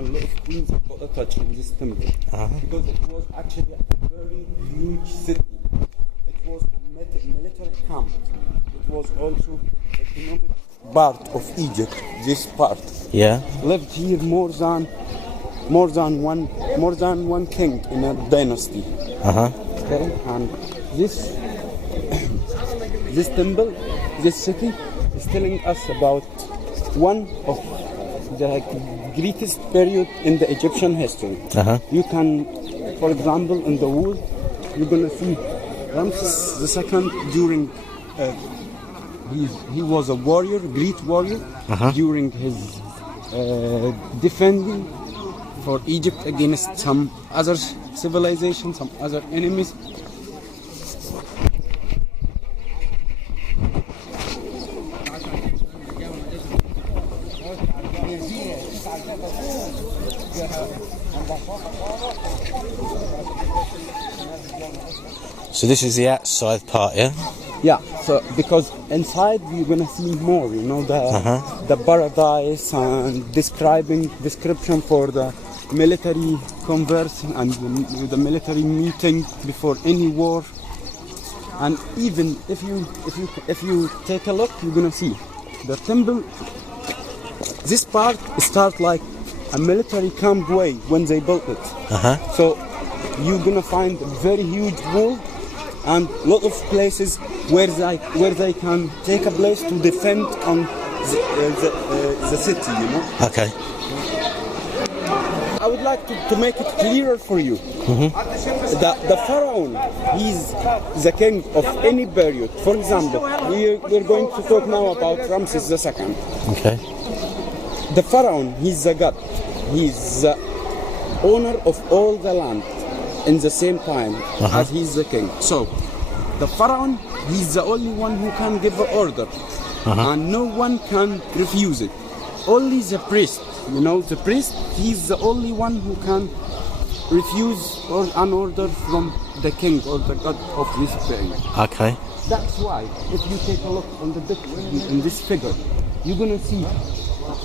and a lot of queens got a touch in this temple. Because it was actually a very huge city. It was a military camp. It was also economic part of Egypt. This part. Yeah. Lived here more than one king in a dynasty. Okay, and this temple, this city, is telling us about one of the greatest period in the Egyptian history. You can, for example, in the wall, you're gonna see Ramses II during. He was a warrior, great warrior, during his defending for Egypt against some other civilizations, some other enemies. So this is the outside part, yeah? Yeah, so because inside we're gonna see more, you know, the paradise and description for the military conversing and the military meeting before any war. And even if you take a look, you're gonna see the temple. This part start like a military camp way when they built it. So you're gonna find a very huge wall and a lot of places where they can take a place to defend on the city, you know. Okay. I would like to make it clearer for you. The pharaoh, he's the king of any period. For example, we're going to talk now about Ramses II. Okay. The pharaoh, he's the god. He's the owner of all the land in the same time as he's the king. So the pharaoh, he's the only one who can give an order, and no one can refuse it. Only the priest, you know, the priest, he's the only one who can refuse an order from the king or the god of this period. Okay. That's why, if you take a look on the in this figure, you're gonna see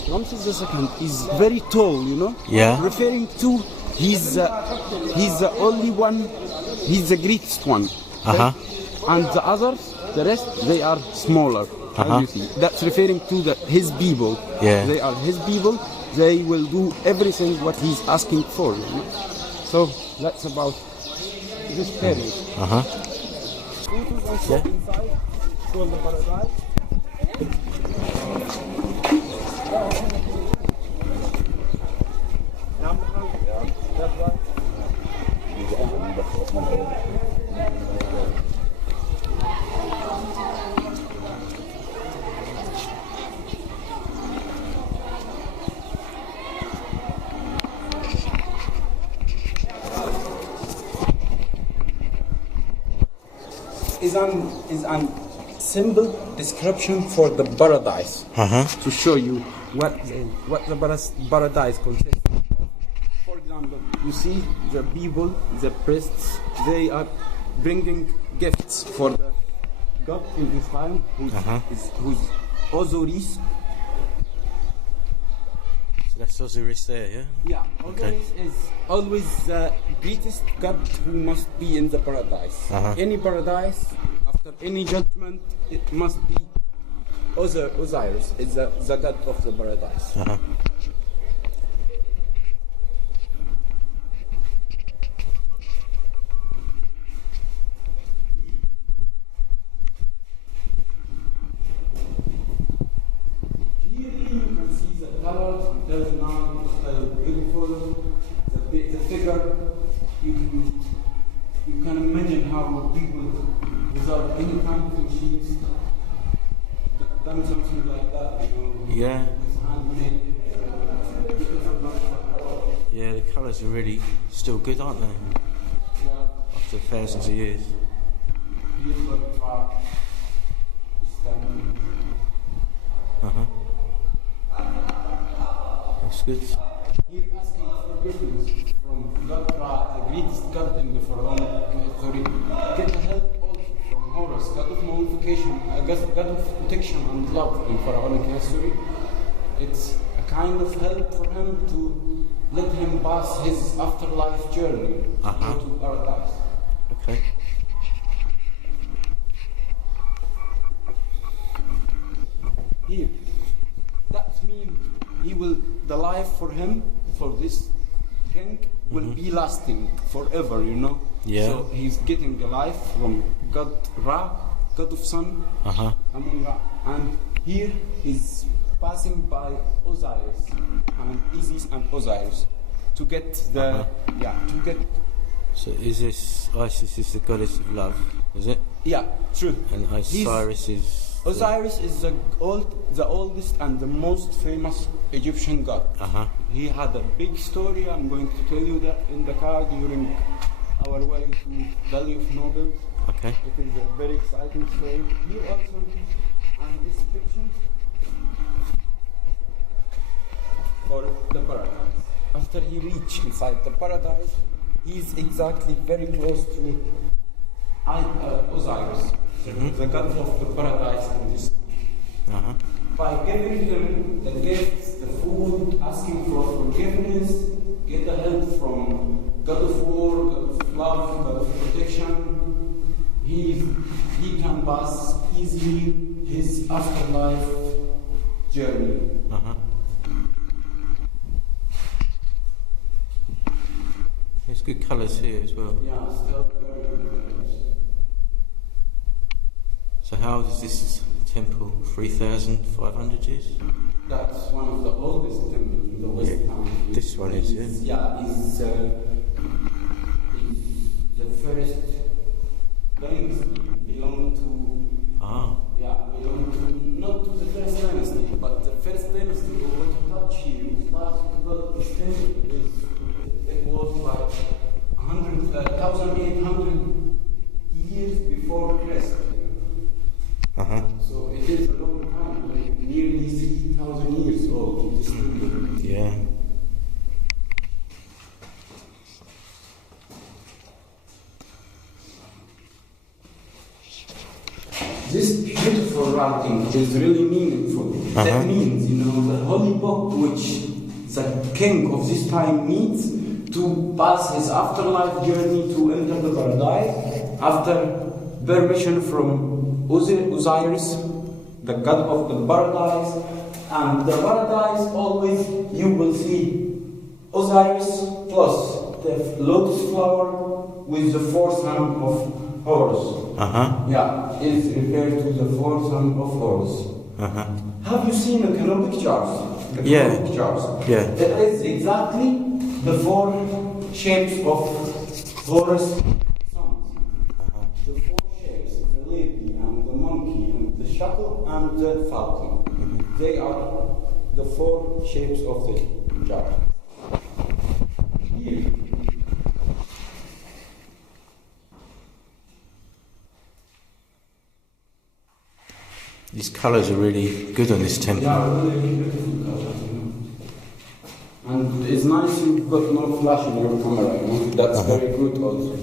Ramses II is very tall, you know. Yeah. Referring to he's the only one, he's the greatest one. Okay? And the others, the rest, they are smaller. As you see, that's referring to his people. Yeah. They are his people. They will do everything what he's asking for. You know? So that's about this period. Yeah. Inside, show the paradise. Is an simple description for the paradise to show you what the paradise consists of. For example, you see the people, the priests, they are bringing gifts for the god in this time, who's Osiris. So that's Osiris there, yeah? Yeah, Osiris is always the greatest god who must be in the paradise. Any paradise, after any judgment, it must be Osiris is the god of the paradise. There's now beautiful, the figure. You can imagine how people without any kind of machines done something like that, you know. Yeah. With handmade. Yeah, the colours are really still good, aren't they? Yeah. After thousands of years. Beautiful art. That's good. He's asking forgiveness from God, the greatest God in the pharaonic history. Get help also from Horus, God of nullification, God of protection and love in pharaonic history. It's a kind of help for him to let him pass his afterlife journey to go to paradise. Okay. Here, that means the life for him, for this king, will be lasting forever, you know. Yeah. So he's getting a life from God Ra, God of Sun, Amun-Ra, and here is passing by Osiris and Isis and Osiris to get the to get. So is this Isis is the goddess of love, is it? Yeah, true. And Osiris is Osiris is the oldest and the most famous Egyptian god. He had a big story. I'm going to tell you that in the car during our way to Valley of Nobles. Okay. It is a very exciting story. Here also, and this description for the paradise. After he reached inside the paradise, he is exactly very close to Osiris, the god of the paradise in this. By giving him the gifts, the food, asking for forgiveness, get the help from God of War, God of Love, God of Protection, he can pass easily his afterlife journey. There's good colours here as well. Yeah, still very good colours. So how old is this temple? 3,500 years? That's one of the oldest temples in the West Town. This one is, yeah? Yeah, is the first dynasty belong to. Belong to not to the first dynasty, but the first dynasty we want to touch here. We start to build this temple. It was like 1,800 years before Christ. So it is a long time, like nearly 6,000 years old. This temple. Yeah. This beautiful writing is really meaningful. That means, the holy book which the king of this time needs to pass his afterlife journey to enter the paradise after permission from Osiris, the god of the paradise. And the paradise always you will see Osiris plus the lotus flower with the four sons of Horus. Yeah, is referred to the four sons of Horus. Have you seen the canopic charts? The canopic charts? Yeah. That is exactly the four shapes of Horus sons. The four shapes, the lady and the monkey and the shackle and the falcon. They are the four shapes of the chart. Here. These colours are really good on this temple. Yeah, really beautiful colours, And it's nice you've got no flash in your camera, That's very good also.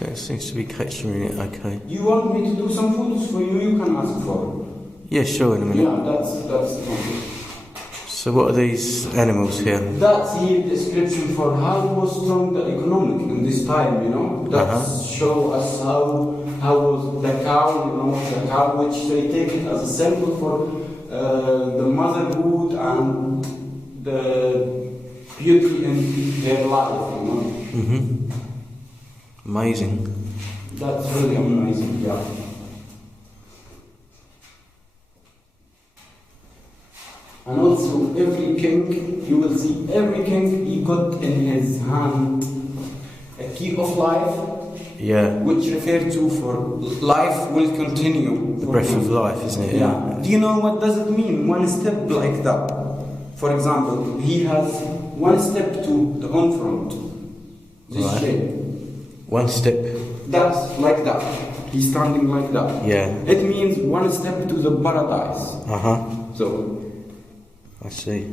It seems to be capturing it okay. You want me to do some photos for you? You can ask for. Yeah, sure, in a minute. Yeah, that's fine. So what are these animals here? That's here description for how was strong the economic in this time, That show us how was the cow, the cow which they take it as a symbol for the motherhood and the beauty in their life, Amazing. That's really amazing, yeah. And also every king, you will see every king, he got in his hand a key of life, which referred to for life will continue. The breath of life, isn't it? Yeah. Do you know what does it mean? One step like that. For example, he has one step to the on front. This shape. One step. That's like that. He's standing like that. Yeah. It means one step to the paradise. So. I see.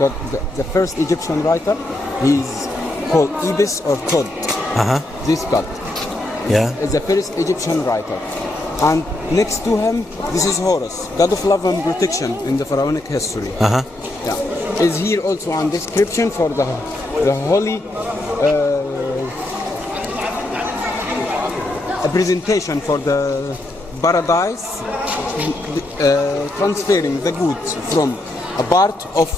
got the first Egyptian writer. He's called Ibis or Tod. This god. Yeah. Is the first Egyptian writer. And next to him, this is Horus, god of love and protection in the pharaonic history. Yeah. Is here also a description for the holy a presentation for the paradise, transferring the goods from a part of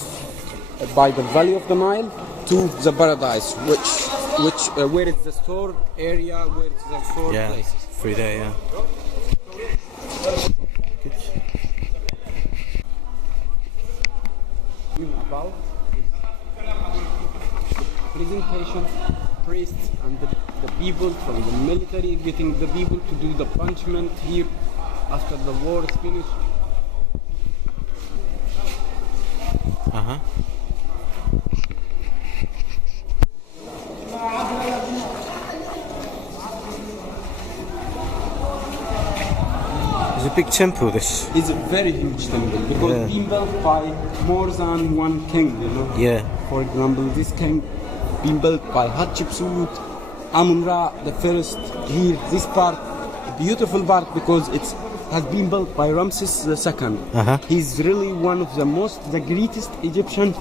by the valley of the Nile to the paradise, which where it's the store area, where it's the store place. Through there, yeah. Good. About presentation, priests and the people from the military getting the people to do the punishment here after the war is finished. It's a big temple, this. It's a very huge temple because it's been built by more than one king, you know. Yeah. For example, this king been built by Hatshepsut, Amun-Ra the first. Here, this part, beautiful part because it has been built by Ramses II. He's really one of the greatest Egyptian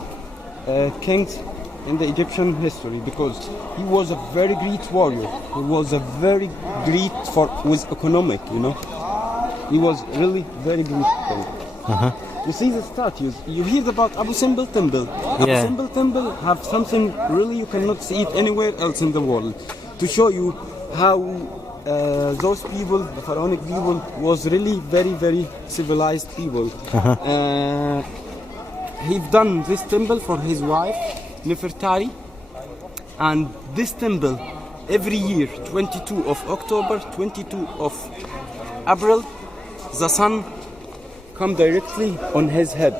kings in the Egyptian history because he was a very great warrior. He was a very great with economic, you know. He was really very great king. You see the statues. You hear about Abu Simbel Temple. Abu Simbel Temple have something really you cannot see it anywhere else in the world. To show you how those people, the pharaonic people, was really very, very civilized people. He's done this temple for his wife, Nefertari, and this temple every year, 22 of October, 22 of April, the sun come directly on his head.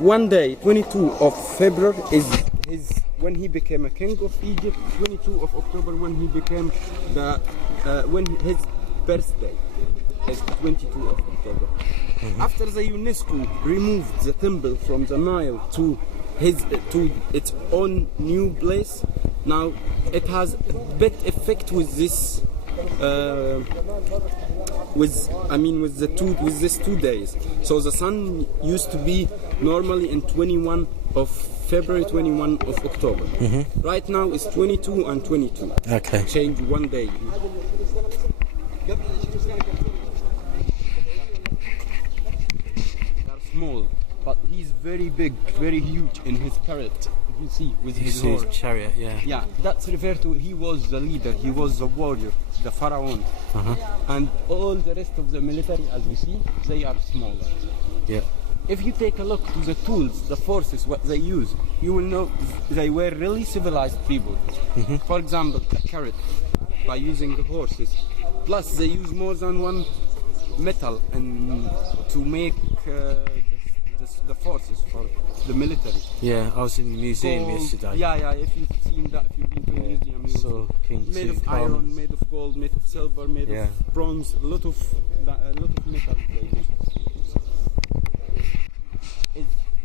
One day, 22 of February, is when he became a king of Egypt. 22 of October when he became when his birthday is 22 of October. After the UNESCO removed the temple from the Nile to its own new place, now it has a bit effect with this. With these 2 days. So the sun used to be normally in 21 of February, 21 of October. Right now it's 22 and 22. Okay. Change 1 day. They are small, but he's very big, very huge in his chariot. You see with his chariot, yeah, that's referred to. He was the leader, he was the warrior, the pharaoh, and all the rest of the military, as you see, they are smaller. Yeah. If you take a look to the tools, the forces, what they use, you will know they were really civilized people. For example, a carrot, by using the horses. Plus, they use more than one metal and to make the forces for the military. Yeah, I was in the museum yesterday. Yeah, if you've seen that, if you've been to the museum, you saw King made of iron, made of gold, made of silver, made of bronze, a lot of metal they use.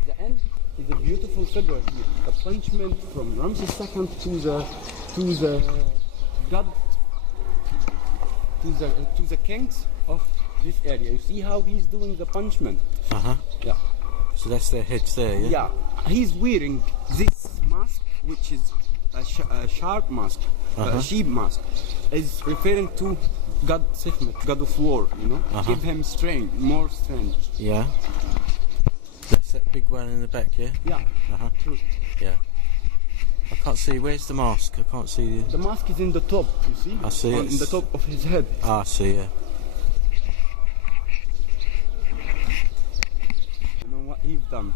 The end is a beautiful figure here. A punishment from Ramses II to the god to the kings of this area. You see how he's doing the punishment? Yeah. So that's their heads there, yeah? Yeah. He's wearing this mask, which is a sharp mask, a sheep mask, is referring to God Sekhmet, God of war, you know? Give him strength, more strength. Yeah. That's that big one in the back, yeah? Yeah. True. Yeah. I can't see, where's the mask? I can't see the mask is in the top, you see? I see it. In the top of his head. I see, yeah. You know what he's done?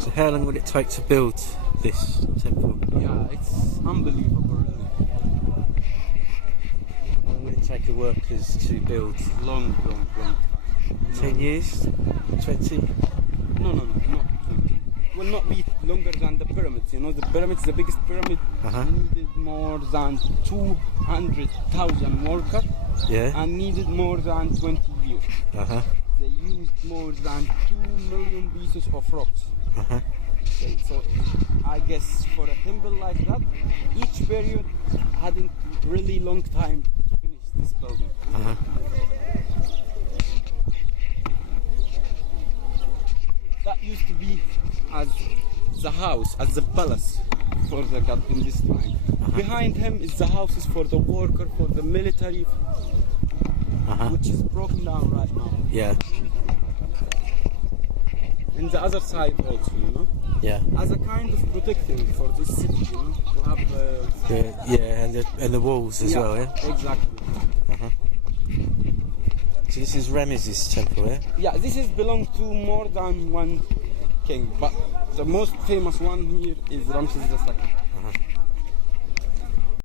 So how long would it take to build this temple? Yeah, it's unbelievable, really. How long would it take the workers to build? Long. 10 years? 20? No, not 20. will not be longer than the pyramids. You know, the pyramids, the biggest pyramid, needed more than 200,000 workers and needed more than 20 years. They used more than 2 million pieces of rocks. Okay, so I guess for a temple like that, each period hadn't really long time to finish this building. That used to be as the house, as the palace for the god in this time. Behind him is the houses for the worker, for the military, which is broken down right now. Yeah. And the other side also, you know? Yeah. As a kind of protection for this city, you know? To have and the walls as well, yeah? Exactly. So this is Ramesses temple, yeah? Yeah, this is belong to more than one king, but the most famous one here is Ramses II.